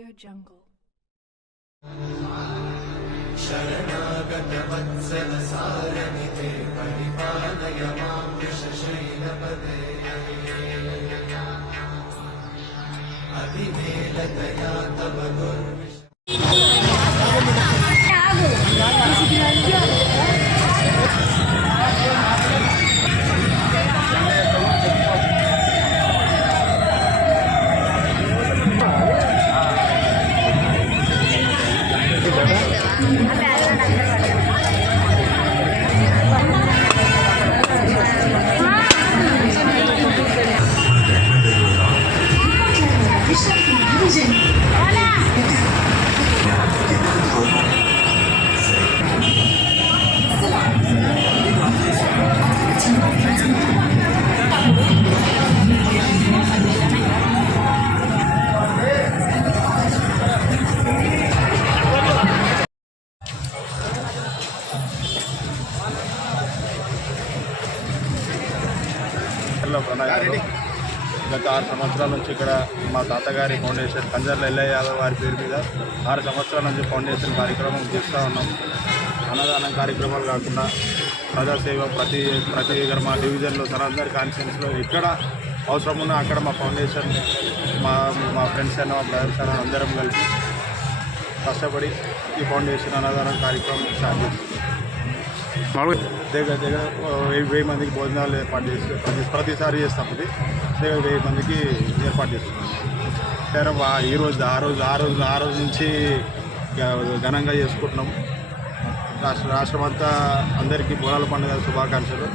AudioJungle. शरणागत वत्सल सारनिते परिपालय मां वृषशैलपदे अभिमेलतया तव दुर्विश గత 6 సంవత్సరాల నుంచి ఇక్కడ మా తాతగారి ఫౌండేషన్ కంజర్ల ఎల్లయ్య యాదవ్ వారి పేరు మీద 6 సంవత్సరాల నుంచి ఫౌండేషన్ కార్యక్రమం చేస్తూ ఉన్నాం. అన్నదానం కార్యక్రమాలు కాకుండా ప్రజాసేవ ప్రతి మా డివిజన్లో అందరి కాన్స్టిట్యూన్సీలో ఎక్కడ అవసరం ఉన్నా అక్కడ మా ఫౌండేషన్ మా ఫ్రెండ్స్ అయినా మా బ్రదర్స్ అయినా అందరం కలిసి కష్టపడి ఈ ఫౌండేషన్ అన్నదానం కార్యక్రమం స్టార్ట్ చేస్తాం. దగ్గర 1000 మందికి భోజనాలు ఏర్పాటు చేసి ప్రతిసారి చేస్తాం. అది దగ్గర 1000 మందికి ఏర్పాటు చేస్తున్నాం. ఆ రోజు నుంచి ఘనంగా చేసుకుంటున్నాం. రాష్ట్రమంతా అందరికీ బోనాల పండుగ శుభాకాంక్షలు.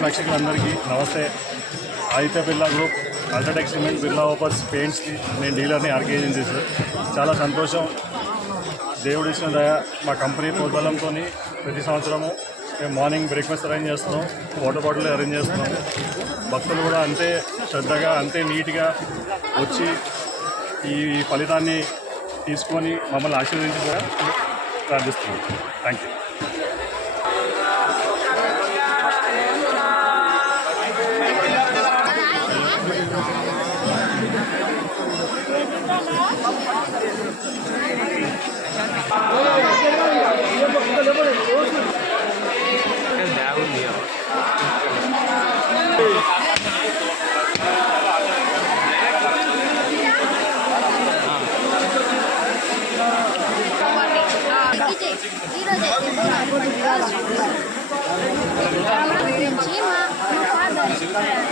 ప్రేక్షకులందరికీ నమస్తే. Aditya Birla group, UltraTech cement, Birla Opus పెయింట్స్కి నేను డీలర్ని ఆర్కే ఏజెన్సీస్. చాలా సంతోషం. దేవుడు ఇచ్చిన దయ. మా కంపెనీ ప్రోద్బలంతో ప్రతి సంవత్సరము మేము మార్నింగ్ బ్రేక్ఫాస్ట్ అరేంజ్ చేస్తున్నాం, వాటర్ బాటిల్ అరేంజ్ చేస్తున్నాం. భక్తులు కూడా అంతే శ్రద్ధగా అంతే నీట్గా వచ్చి ఈ ఫలితాన్ని తీసుకొని మమ్మల్ని ఆశీర్వదించి కూడా ప్రార్థిస్తున్నాం. Thank you.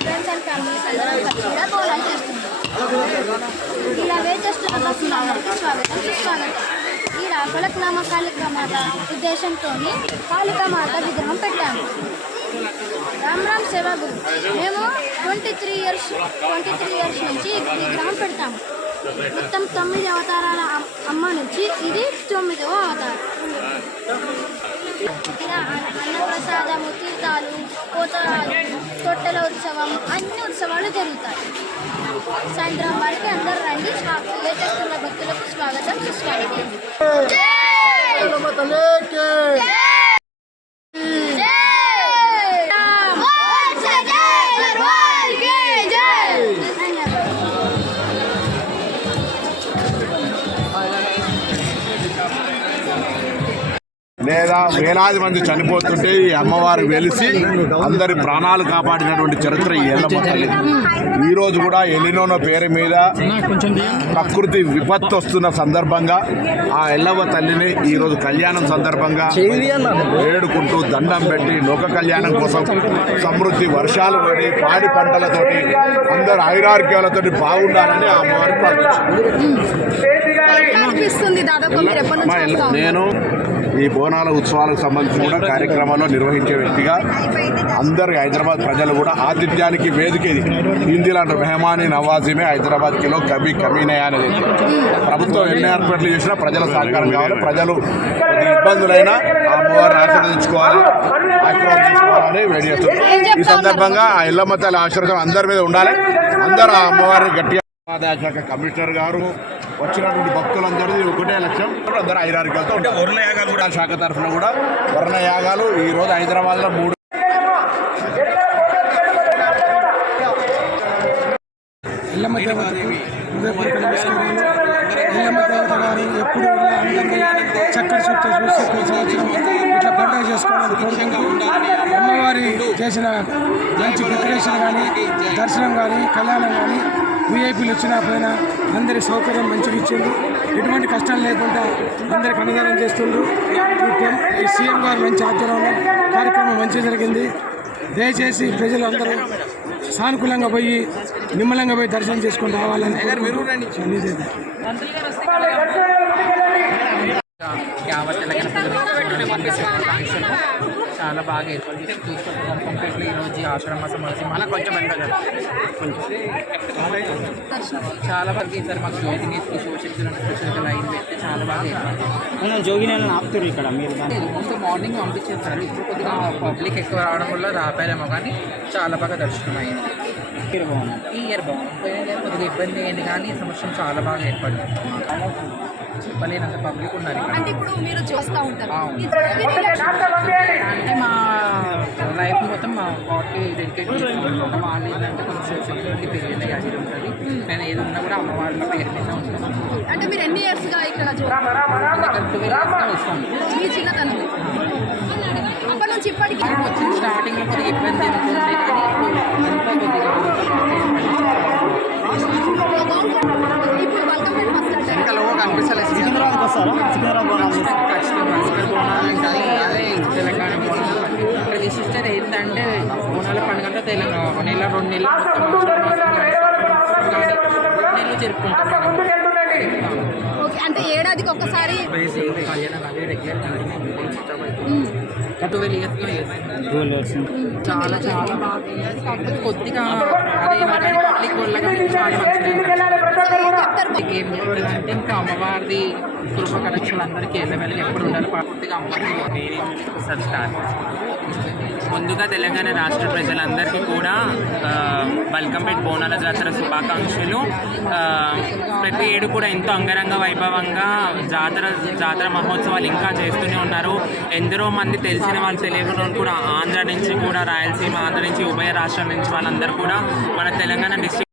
Friends and families అందరం కలిసి బోనాలు చేస్తున్నాం. ఇలా వెయిట్ చేస్తున్న భక్తులందరికీ స్వాగతం సుస్వాగతం. ఈడ ఫలక్నామా కాళికామాత ఉద్దేశంతో కాళికామాత విగ్రహం పెట్టాము. రామ్ సేవా గ్రూప్ మేము 23 ఇయర్స్ నుంచి ఈ విగ్రహం పెడతాము. మొత్తం 9 అవతారాల అమ్మ నుంచి ఇది 9వ అవతారం. అన్నప్రసాదము, తీర్థాలు, కోతరాలు, తొట్టెల ఉత్సవం, అన్ని ఉత్సవాలు జరుగుతాయి. సాయంత్రం వరకు అందరూ రండి. లేటెస్తున్న భక్తులకు స్వాగతం, సుస్వాగతం. లేదా వేలాది మంది చనిపోతుంటే ఈ అమ్మవారు వెలిసి అందరి ప్రాణాలు కాపాడినటువంటి చరిత్ర ఈ ఎల్లమ్మ తల్లి. ఈ రోజు కూడా ఎలినోనో పేరు మీద ప్రకృతి విపత్తు వస్తున్న సందర్భంగా ఆ ఎల్లమ్మ తల్లిని ఈరోజు కళ్యాణం సందర్భంగా వేడుకుంటూ దండం పెట్టి లోక కళ్యాణం కోసం సమృద్ధి వర్షాలు పడి పాడి పంటలతోటి అందరు ఆయురారోగ్యాలతోటి బాగుండాలని ఆ అమ్మవారిని ప్రార్థించారు. నేను ఈ బోనాల ఉత్సవాలకు సంబంధించి కూడా కార్యక్రమాల్లో నిర్వహించే వ్యక్తిగా అందరు హైదరాబాద్ ప్రజలు కూడా ఆతిథ్యానికి వేదిక ఇది. హిందీలో అంటారు మెహమాని నవాజీమే హైదరాబాద్ కిలో కభీ కమీనే అనేది. ప్రభుత్వం ఎన్ని ఏర్పాట్లు చేసినా ప్రజల సహకారం కావాలి. ప్రజలు ఇబ్బందులైనా ఆ అమ్మవారిని ఆశీర్వదించుకోవాలని వేడి చేస్తున్నారు. ఈ సందర్భంగా ఆ ఎల్లమ్మ తల్లి ఆశీర్వాదం అందరి మీద ఉండాలి. అందరూ ఆ అమ్మవారిని గట్టిగా ఆదాయ శాఖ కమిషనర్ గారు వచ్చినటువంటి భక్తులందరిది ఒకటే లక్ష్యం. అందరూ ఐరారికలతో ఉంటే వర్ణ యాగాలు కూడా శాఖ తరఫున కూడా వర్ణ యాగాలు ఈరోజు హైదరాబాద్లో 3 ఎల్లమ్మ దేవతకు హృదయపూర్వక నమస్కారాలు. ఎల్లమ్మ దేవత గారు ఎప్పుడు ఇలా అందంగా చక్కటి చుట్టూ చూసి ప్రతి సంవత్సరం ఇట్లా పండుగ చేసుకోవాలని కోరుకుంటూ అమ్మవారి చేసిన మంచి డెకరేషన్ కానీ, దర్శనం కానీ, కళ్యాణం కానీ, విఐపీలు వచ్చినా పోయినా అందరి సౌకర్యం మంచిగా ఇచ్చిండ్రు. ఎటువంటి కష్టాలు లేకుండా అందరికి అన్నదానం చేస్తుండ్రు. ఈ సీఎం గారు మంచి ఆధ్వర్యంలో కార్యక్రమం మంచిగా జరిగింది. దయచేసి ప్రజలు అందరూ సానుకూలంగా పోయి నిమ్మలంగా పోయి దర్శనం చేసుకొని రావాలని చాలా బాగా ఏర్పాటు చేసి కంప్లీట్లీ ఈరోజు ఆషాఢ మాసం వచ్చి మన కొంచెం చాలా బాగా ఈసారి మాకు జ్యోతిని శివశక్తులు స్పెషల్గా లైన్ పెట్టి చాలా బాగా ఏర్పాటు జోగిని ఆపుతారు ఇక్కడ మీరు ముందు మార్నింగ్ పంపించేస్తారు. ఇప్పుడు కొద్దిగా పబ్లిక్ ఎక్కువ రావడం వల్ల రాపారేమో కానీ చాలా బాగా దర్శనం అయింది. ఈ ఇయర్ బాగుంది. కొద్దిగా ఇబ్బంది అయింది కానీ ఈ సంవత్సరం చాలా బాగా ఏర్పడింది. చెప్పలేనంత పబ్లిక్ ఉన్నారు. అంటే ఇప్పుడు మీరు చూస్తూ ఉంటారు. అంటే మా లైఫ్ మొత్తం మా బాడీకి డెడికేట్ చేసుకుంటాం. వాళ్ళు ఏంటంటే కొంచెం సెక్యూరిటీ పెరిగింది అది ఉంటుంది. నేను ఏది ఉన్నా కూడా అమ్మవారి పేరు మీద ఉంటాను. అంటే మీరు ఎన్ని ఇయర్స్గా ఇక్కడ 12 years వస్తాను. మీ చిన్నతనం అప్పటి నుంచి ఇప్పటికి వచ్చిన స్టార్టింగ్లో కొద్దిగా ఇబ్బంది ఉంటుంది కానీ ఇప్పుడు బల్కంపేట ఫస్ట్ ఇంకా లోగా కనిపిస్తలేదు. ఖచ్చితంగా కానీ అదే తెలంగాణ బోనాలు ప్రతి సిస్టర్ ఏంటంటే బోనాల పండుగ అంటే తెలంగాణ 1 నెల 2 నెలలు నెలలు జరుపుకుంటాం. అంటే ఏడాదికి ఒక్కసారి కళ్యాణం అదే రెగ్యులర్ 12 years చాలా చాలా బాగా కాకపోతే కొద్దిగా అదే పబ్లిక్ వల్ల కానీ చాలా మంచిగా ఏం చెప్తుందంటే ఇంకా అమ్మవారిది కృప కనెక్షన్ అందరికీ ఎల్లమెల్లగా ఎప్పుడు ఉండాలి. పూర్తిగా అమ్మవారి ముందుగా తెలంగాణ రాష్ట్ర ప్రజలందరికీ కూడా బల్కంపేట బోనాల జాతర శుభాకాంక్షలు. ప్రతి ఏడు కూడా ఎంతో అంగరంగ వైభవంగా జాతర మహోత్సవాలు ఇంకా చేస్తూనే ఉన్నారు. ఎందరో మంది తెలిసిన వాళ్ళు తెలియని కూడా ఆంధ్ర నుంచి కూడా రాయలసీమ, ఆంధ్ర నుంచి ఉభయ రాష్ట్రాల నుంచి వాళ్ళందరూ కూడా మన తెలంగాణ డిస్ట్రిక్ట్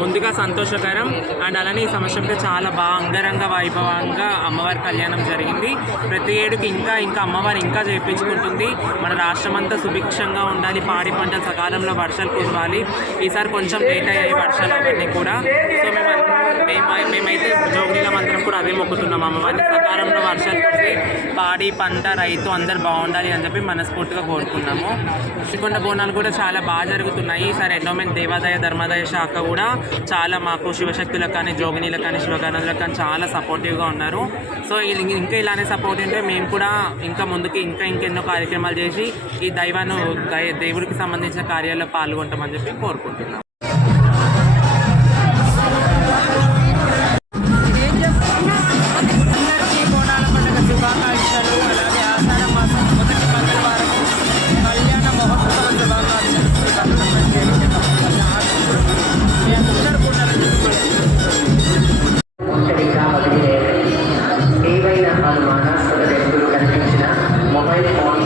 ముందుగా సంతోషకరం. అండ్ అలానే ఈ సంవత్సరంలో చాలా బాగా అంగరంగ వైభవంగా అమ్మవారి కళ్యాణం జరిగింది. ప్రతి ఏడుకి ఇంకా అమ్మవారు ఇంకా చేయించుకుంటుంది. మన రాష్ట్రం అంతా సుభిక్షంగా ఉండాలి, పాడి పంటలు సకాలంలో వర్షాలు కురవాలి. ఈసారి కొంచెం లేట్ అయ్యాయి వర్షాలు అవన్నీ కూడా. సో మేమైతే జోగినీలం అందరం కూడా అదే మొక్కుతున్నాం అమ్మవారిని సకాలంలో వర్షాలు కురిసి పాడి పంట రైతు అందరు బాగుండాలి అని చెప్పి మనస్ఫూర్తిగా కోరుకున్నాము. శ్రీకొండ బోనాలు కూడా చాలా బాగా జరుగుతున్నాయి. ఈసారి ఎండోమెంట్ దేవాదాయ ధర్మాదాయ శాఖ కూడా చాలా మాకు శివశక్తులకు కానీ జోగినీలకు కానీ శివగణులకు కానీ చాలా సపోర్టివ్గా ఉన్నారు. సో ఇంకా ఇలానే సపోర్ట్ ఉంటే మేము కూడా ఇంకా ముందుకి ఇంకెన్నో కార్యక్రమాలు చేసి ఈ దేవుడికి సంబంధించిన కార్యాల్లో పాల్గొంటామని చెప్పి కోరుకుంటున్నాం. ఏవైనా అనుమానాస్పద వ్యక్తులు కనిపించిన మొబైల్ ఫోన్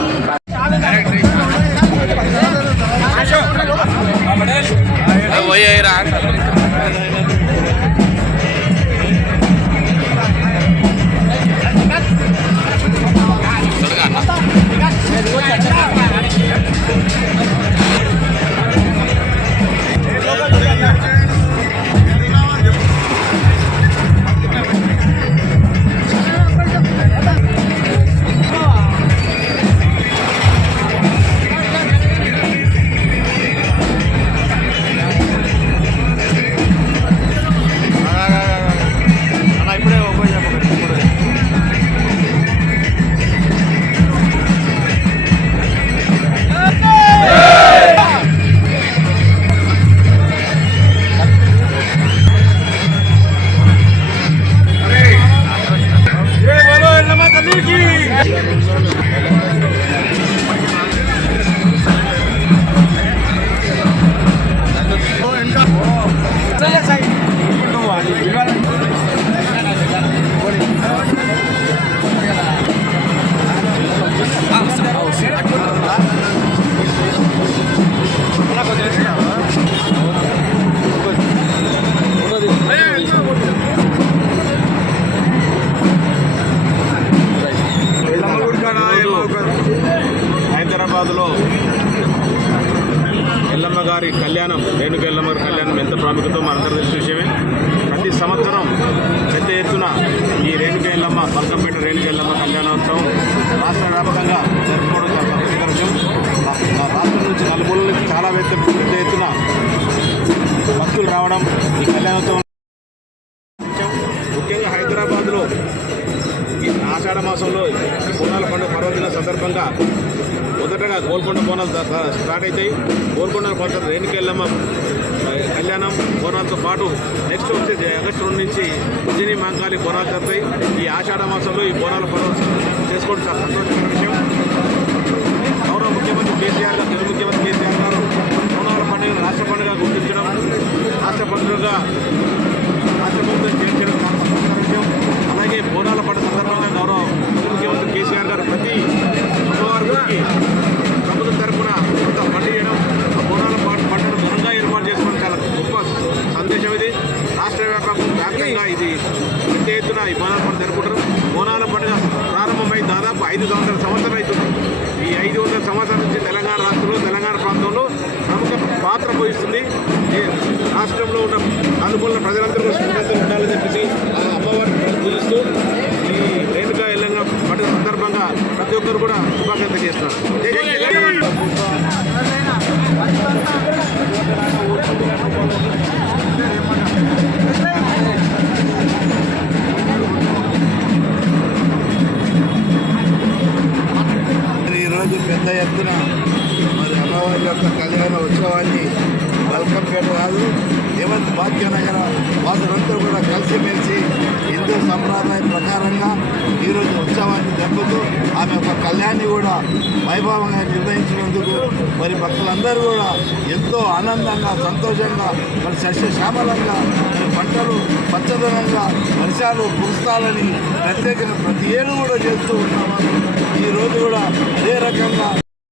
హైదరాబాద్లో ఎల్లమ్మ గారి కళ్యాణం, రేణుక ఎల్లమ్మ గారి కళ్యాణం ఎంత ప్రాముఖ్యత మనందరూ తెలిసిన విషయమే. ప్రతి సంవత్సరం పెద్ద ఎత్తున ఈ రేణుక ఎల్లమ్మ బల్కంపేట రేణుక ఎల్లమ్మ కళ్యాణోత్సవం రాష్ట్ర వ్యాప్తంగా జరుపుకోవడం చాలా ప్రత్యేక విషయం. రాష్ట్రం నుంచి నలుమూలల నుంచి చాలా పెద్ద ఎత్తున భక్తులు రావడం ఈ కళ్యాణోత్సవం. ముఖ్యంగా హైదరాబాద్లో ఈ ఆషాఢ మాసంలో బోనాల పండుగ పర్వదిన సందర్భంగా మొదటగా గోల్కొండ బోనాలు స్టార్ట్ అవుతాయి. గోల్కొండ పాటు రేణుక ఎల్లమ్మ కళ్యాణం బోనాలతో పాటు నెక్స్ట్ వచ్చే ఆగస్టు 2 నుంచి ఉజ్జయిని మాంకాళి బోనాలు జరుగుతాయి. ఈ ఆషాఢ మాసంలో ఈ బోనాల పర్వం చేసుకోవడం చాలా సంతోషమైన విషయం. గౌరవ ముఖ్యమంత్రి కేసీఆర్ గారు, తెలుగు ముఖ్యమంత్రి కేసీఆర్ గారు బోనాల పండుగను రాష్ట్ర పండుగ గుర్తించడం, రాష్ట్ర పండుగగా రాష్ట్ర ప్రభుత్వం చేయించడం చాలా సంతోషమైన విషయం. అలాగే బోనాల పండుగ సందర్భంగా గౌరవ ముఖ్యమంత్రి కేసీఆర్ గారు ప్రతి అమ్మవారికి ప్రభుత్వం తరఫున కొంత పండుగ చేయడం, ఆ బోనాల పండుగను ఘనంగా ఏర్పాటు చేసుకోవడం చాలా గొప్ప సందేశం. ఇది రాష్ట్ర వ్యాప్తంగా ఇది పెద్ద ఎత్తున ఈ బోనాల పండుగ జరుపుకుంటారు. బోనాల పండుగ ప్రారంభమై దాదాపు 500 సంవత్సరాలు అవుతుంది. ఈ 500 సంవత్సరాల నుంచి తెలంగాణ రాష్ట్రంలో, తెలంగాణ ప్రాంతంలో ప్రముఖ పాత్ర పోషిస్తుంది. రాష్ట్రంలో ఉన్న అనుకూల ప్రజలందరూ సుఖంగా ఉండాలని చెప్పేసి ఆ అమ్మవారిని పూజిస్తూ ఈ రేణుక ఎల్లమ్మ పండుగ సందర్భంగా ప్రతి ఒక్కరు కూడా శుభాకాంక్షలు చేస్తున్నారు. ఈరోజు పెద్ద ఎత్తున మరి అమ్మవారి యొక్క కళ్యాణ ఉత్సవాన్ని బల్కంపేట కాదు ఏమంత భాగ్యనగర వాసులందరూ కూడా కలిసిమెలిసి హిందూ సంప్రదాయం ప్రకారంగా ఈరోజు ఉత్సవాన్ని జరుపుతూ ఆమె యొక్క కళ్యాణాన్ని కూడా వైభవంగా నిర్వహించినందుకు మరి భక్తులందరూ కూడా ఎంతో ఆనందంగా సంతోషంగా మరి సస్యశ్యామలంగా మరి పంటలు పచ్చదనంగా వర్షాలు కురుస్తాలని ప్రత్యేకంగా ప్రతి ఏడు కూడా చేస్తూ ఉన్నాము. ఈరోజు కూడా అదే రకంగా